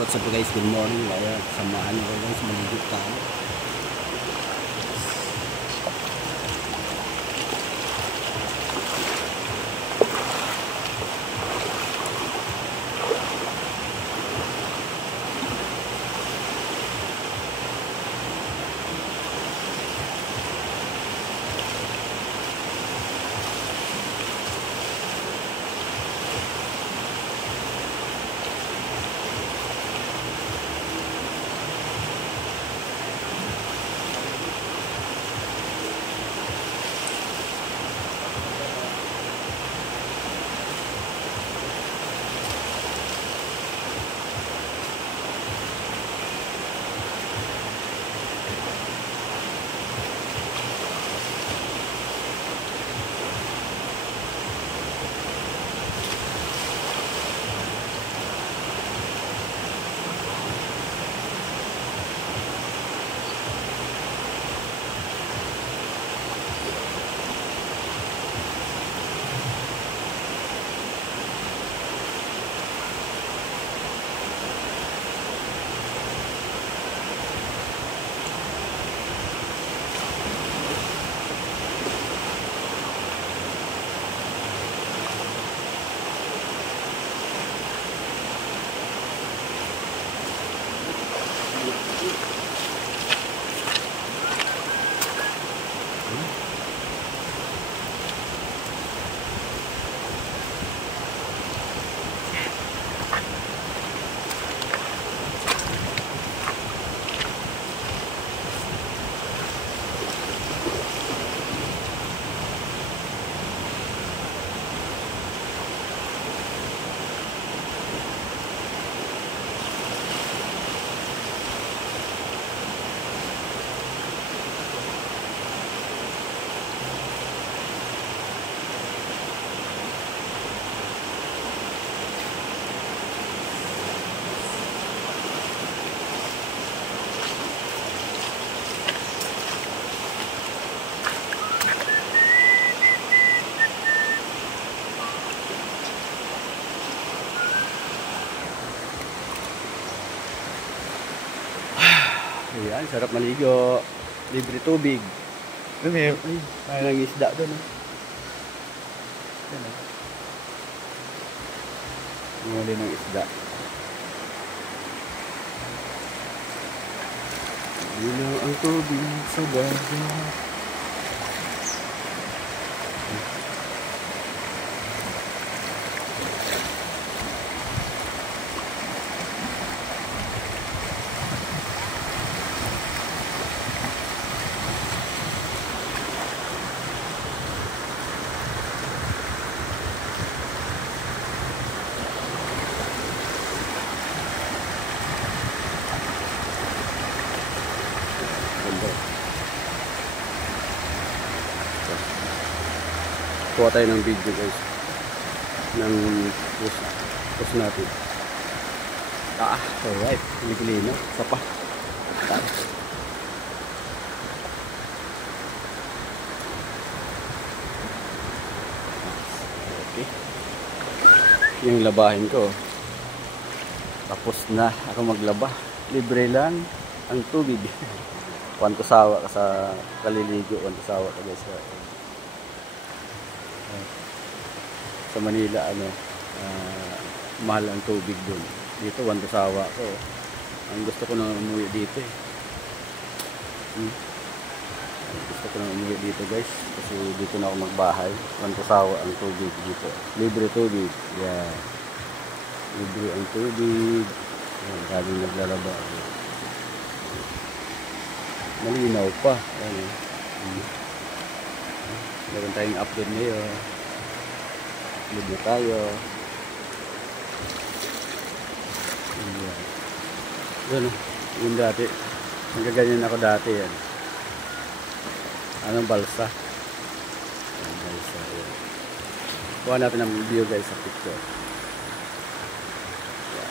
What's up guys, good morning. Kaya samahan ko guys, maligo tayo. Ayan, sarap maligo. Libre tubig. Doon eh. Ay, parang isda doon. Ayan, muli ng isda. Lilo ang tubig sa dagat. Kuha tayo ng video guys ng post natin. Alright, liglino sa pa. Okay, yung labahin ko tapos na ako maglaba. Libre lang ang tubig. Kwanto sawa ka sa kaliligo, kwanto sawa ka guys sa Manila. Mahal ang tubig doon. Dito wanto-sawa ko. Ang gusto ko na umuwi dito gusto ko na umuwi dito guys, kasi dito na ako magbahay. Wanto-sawa ang tubig dito. Libre tubig. Yeah. Libre ang tubig. Galing naglalaba. Malinaw pa. Meron tayong upload ngayon. Upload na tayo. Yun, yung dati. Nagaganyan ako dati yan. Anong balsa? Balsa. Yun. Kuha natin ng video guys sa picture. Yan.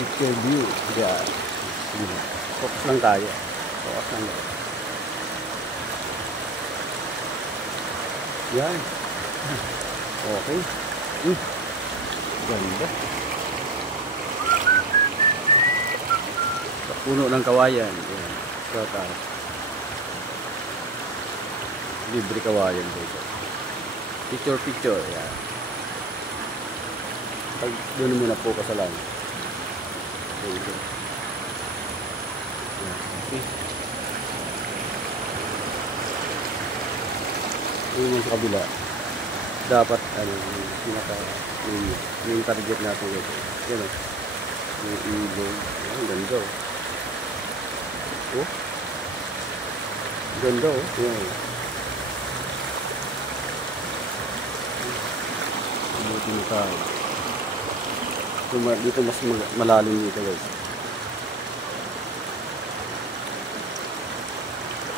Picture view. Yan. Focus lang tayo. Focus lang tayo. Yan. Okay. Ganda. Sa puno ng kawayan. Yan. Sa taas. Libre kawayan dito. Picture. Yan. Pag doon muna po ka sa lang. Dito. Yan. Okay. Yung sa kabila. Dapat ano, yung target natin ito. Yan o. Yung ilog. Yan, ganda o. Oh. Ganda o. Yan. Buti na tayo. Dito mas malalim dito guys.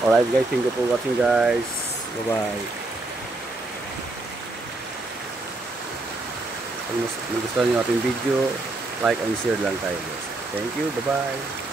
Alright guys, thank you for watching guys. Bye bye. Kung nagustuhan nyo ating video, like and share lang tayo guys. Thank you, bye bye.